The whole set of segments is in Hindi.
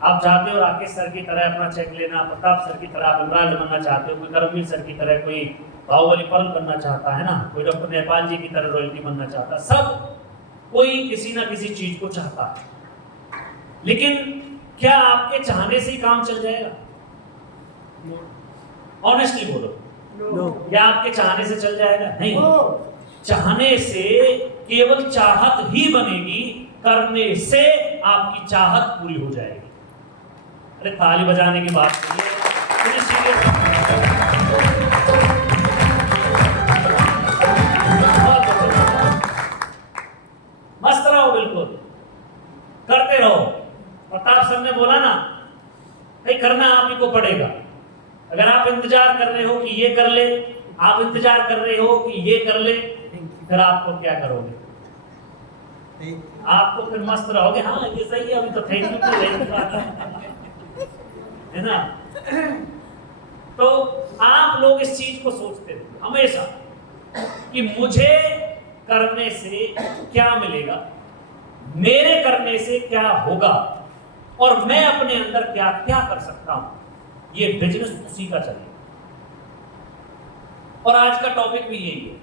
आप चाहते हो राकेश सर की तरह अपना चेक लेना, प्रताप सर की तरह आप इमरान बनना चाहते हो, कोई करमवीर सर की तरह कोई बाहुबली पर्ल बनना चाहता है ना, कोई डॉक्टर नेपाल जी की तरह रॉयल्टी बनना चाहता है, सब कोई किसी ना किसी चीज को चाहता है। लेकिन क्या आपके चाहने से ही काम चल जाएगा? ऑनेस्टली बोलो, क्या आपके चाहने से चल जाएगा? नहीं। चाहने से केवल चाहत ही बनेगी, करने से आपकी चाहत पूरी हो जाएगी। अरे ताली बजाने की बात नहीं है, सीरियस मस्त रहो, बिल्कुल करते रहो। प्रताप सर ने बोला ना, भाई करना आप ही को पड़ेगा। अगर आप इंतजार कर रहे हो कि ये कर ले, आप इंतजार कर रहे हो कि ये कर ले, फिर आपको क्या करोगे? आपको फिर मस्त रहोगे, हाँ ये सही है, अभी तो थैंक यू है ना। तो आप लोग इस चीज को सोचते थे हमेशा कि मुझे करने से क्या मिलेगा, मेरे करने से क्या होगा, और मैं अपने अंदर क्या क्या कर सकता हूं। ये बिजनेस उसी का चलेगा। और आज का टॉपिक भी यही है।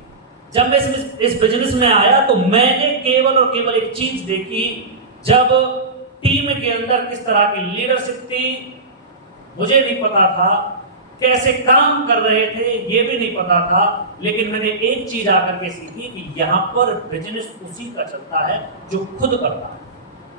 जब मैं इस बिजनेस में आया तो मैंने केवल और केवल एक चीज देखी, जब टीम के अंदर किस तरह की लीडरशिप थी, मुझे नहीं पता था कैसे काम कर रहे थे, ये भी नहीं पता था, लेकिन मैंने एक चीज आकर के सीखी कि यहां पर बिजनेस उसी का चलता है जो खुद करता है।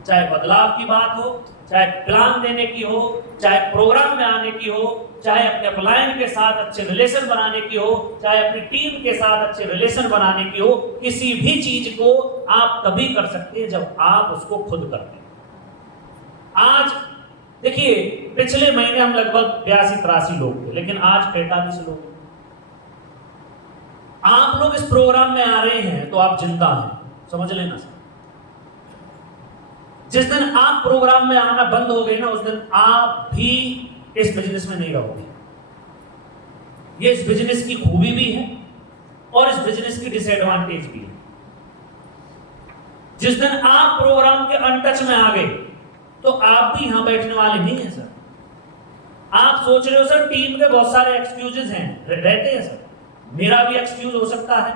चाहे बदलाव की बात हो, चाहे प्लान देने की हो, चाहे प्रोग्राम में आने की हो, चाहे अपने क्लाइंट के साथ अच्छे रिलेशन बनाने की हो, चाहे अपनी टीम के साथ अच्छे रिलेशन बनाने की हो, किसी भी चीज को आप तभी कर सकते हैं जब आप उसको खुद करते हैं। आज देखिए, पिछले महीने हम लगभग 82-83 लोग थे, लेकिन आज 45 लोग। आप लोग इस प्रोग्राम में आ रहे हैं तो आप जिंदा हैं, समझ लेना सर। जिस दिन आप प्रोग्राम में आना बंद हो गए ना, उस दिन आप भी इस बिजनेस में नहीं रहोगे। ये इस बिजनेस की खूबी भी है और इस बिजनेस की डिसएडवांटेज भी है। जिस दिन आप प्रोग्राम के अनटच में आ गए तो आप भी यहां बैठने वाले नहीं हैं सर। आप सोच रहे हो सर टीम के बहुत सारे एक्सक्यूजेस हैं, रहते हैं सर। मेरा भी एक्सक्यूज हो सकता है,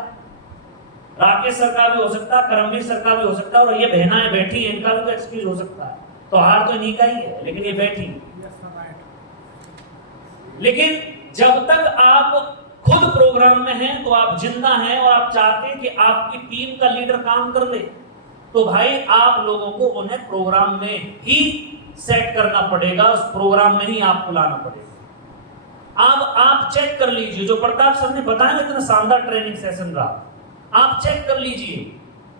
राकेश सर का भी हो सकता है, करमवीर सर का भी हो सकता है, और ये बहनाएं बैठी हैं, इनका भी तो एक्सक्यूज हो सकता है। तो हार तो इन्हीं का ही है, लेकिन ये बैठी। लेकिन जब तक आप खुद प्रोग्राम में हैं तो आप जिंदा हैं, और आप चाहते हैं कि आपकी टीम का लीडर काम कर ले, तो भाई आप लोगों को उन्हें प्रोग्राम में ही सेट करना पड़ेगा, उस प्रोग्राम में ही आपको लाना पड़ेगा। अब आप चेक कर लीजिए, जो प्रताप सर ने बताया इतना शानदार ट्रेनिंग सेशन रहा, आप चेक कर लीजिए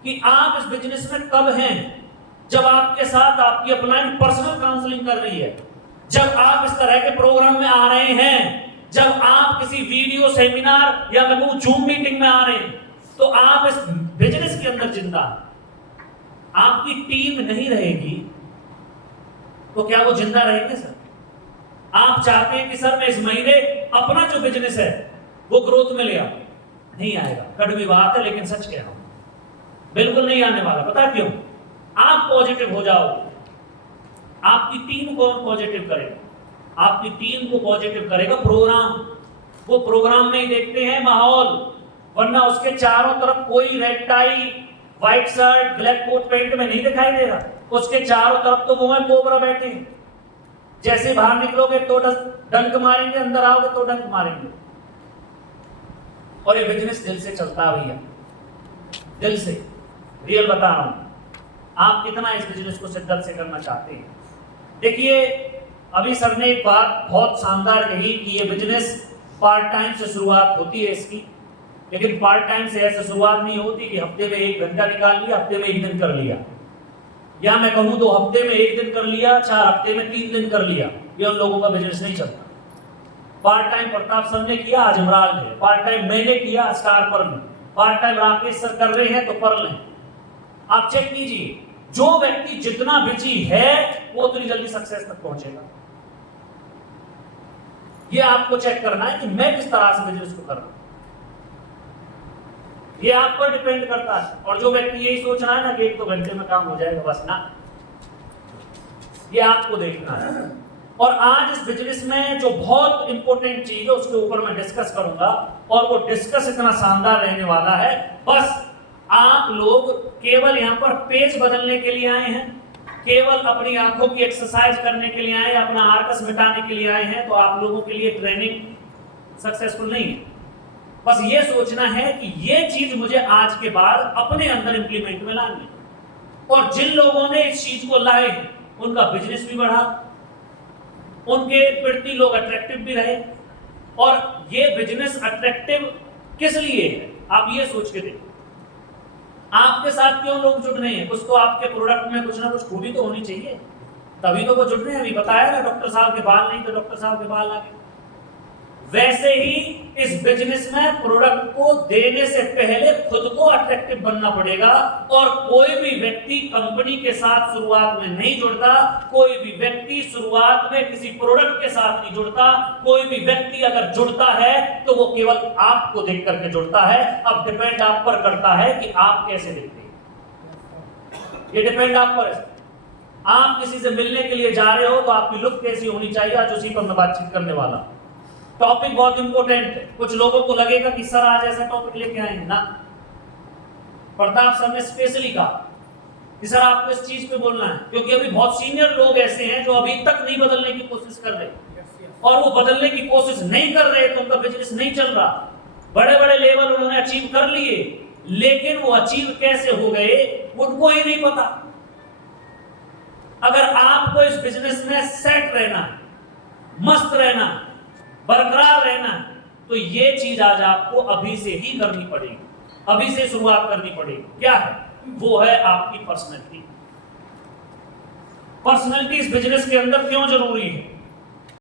कि आप इस बिजनेस में कब हैं। जब आपके साथ आपकी अपलाइन पर्सनल काउंसलिंग कर रही है, जब आप इस तरह के प्रोग्राम में आ रहे हैं, जब आप किसी वीडियो सेमिनार या मैं कहूं जूम मीटिंग में आ रहे हैं, तो आप इस बिजनेस के अंदर जिंदा हैं। आपकी टीम नहीं रहेगी तो क्या वो जिंदा रहेंगे सर? आप चाहते हैं कि सर मैं इस महीने अपना जो बिजनेस है वो ग्रोथ में ले आऊं, नहीं आएगा। कड़वी बात है लेकिन सच कह रहा हूं, बिल्कुल नहीं आने वाला। पता क्यों? आप पॉजिटिव हो जाओ, आपकी टीम को पॉजिटिव करेगा, आपकी टीम को पॉजिटिव करेगा प्रोग्राम। वो प्रोग्राम में ही देखते हैं माहौल, वरना उसके चारों तरफ कोई red tie, white shirt, black coat pant में नहीं दिखाई दे रहा। उसके चारों तरफ तो वो है कोबरा बैठे। जैसे बाहर निकलोगे तो डंक मारेंगे, अंदर आओगे तो डंक मारेंगे। और ये बिजनेस दिल से चलता है भैया, दिल से, रियल बता रहा हूं। आप कितना इस बिजनेस को शिद्दत से करना चाहते हैं। देखिए, अभी सर ने एक बात बहुत शानदार कही कि ये बिजनेस पार्ट टाइम से शुरुआत होती है इसकी, लेकिन पार्ट टाइम से ऐसे शुरुआत नहीं होती कि हफ्ते में 1 घंटा निकाल लिया, हफ्ते में 1 दिन कर लिया, या मैं कहूं 2 हफ्ते में 1 दिन कर लिया, 4 हफ्ते में 3 दिन कर लिया। ये उन लोगों का बिजनेस नहीं चलता। पार्ट टाइम प्रताप सर ने किया, आज इमरान है। पार्ट टाइम मैंने किया, स्टार पर्ल में। पार्ट टाइम राकेश सर कर रहे हैं तो पर्ल है। आप चेक कीजिए, जो व्यक्ति जितना बिजी है वो उतनी जल्दी सक्सेस तक पहुंचेगा। ये आपको चेक करना है कि मैं किस तरह से बिजनेस को कर रहा हूं, ये आप पर डिपेंड करता है। और जो व्यक्ति यही सोच रहा है ना कि 1-2 घंटे में काम हो जाएगा, बस ना, ये आपको देखना है। और आज इस बिजनेस में जो बहुत इंपॉर्टेंट चीज है उसके ऊपर मैं डिस्कस करूंगा, और वो डिस्कस इतना शानदार रहने वाला है। बस आप लोग केवल यहाँ पर पेज बदलने के लिए आए हैं, केवल अपनी आंखों की एक्सरसाइज करने के लिए आए हैं, अपना आर्कस मिटाने के लिए आए हैं, तो आप लोगों के लिए ट्रेनिंग सक्सेसफुल नहीं है। बस ये सोचना है कि ये चीज मुझे आज के बाद अपने अंदर इंप्लीमेंट में लानी है। और जिन लोगों ने इस चीज को लाए उनका बिजनेस भी बढ़ा, उनके प्रति लोग अट्रैक्टिव भी रहे। और ये बिजनेस अट्रैक्टिव किस लिए है, आप ये सोच के देखो। आपके साथ क्यों लोग जुड़ रहे हैं? कुछ तो आपके प्रोडक्ट में कुछ ना कुछ खूबी तो होनी चाहिए, तभी तो वो जुड़ रहे हैं। अभी बताया ना, डॉक्टर साहब के बाल नहीं तो डॉक्टर साहब के बाल आ गए। वैसे ही इस बिजनेस में प्रोडक्ट को देने से पहले खुद को अट्रैक्टिव बनना पड़ेगा। और कोई भी व्यक्ति कंपनी के साथ शुरुआत में नहीं जुड़ता, कोई भी व्यक्ति शुरुआत में किसी प्रोडक्ट के साथ नहीं जुड़ता। कोई भी व्यक्ति अगर जुड़ता है तो वो केवल आपको देख करके जुड़ता है। अब डिपेंड आप पर करता है कि आप कैसे देखते हैं, ये डिपेंड आप पर है। आप किसी से मिलने के लिए जा रहे हो तो आपकी लुक कैसी होनी चाहिए, आज उसी पर मैं बातचीत करने वाला। टॉपिक बहुत इंपॉर्टेंट है। कुछ लोगों को लगेगा कि सर आज ऐसा टॉपिक लेके आए हैं ना, प्रताप सर ने स्पेशली कहा कि सर आपको इस चीज पे बोलना है, क्योंकि अभी बहुत सीनियर लोग ऐसे हैं जो अभी तक नहीं बदलने की कोशिश कर रहे, और वो बदलने की कोशिश नहीं कर रहे तो उनका बिजनेस नहीं चल रहा। बड़े बड़े लेवल उन्होंने अचीव कर लिए, लेकिन वो अचीव कैसे हो गए उनको ही नहीं पता। अगर आपको इस बिजनेस में सेट रहना, मस्त रहना, बरकरार रहना, तो ये चीज आज आपको अभी से ही करनी पड़ेगी, अभी से शुरुआत करनी पड़ेगी। क्या है वो? है आपकी पर्सनैलिटी। पर्सनैलिटी इस बिजनेस के अंदर क्यों जरूरी है?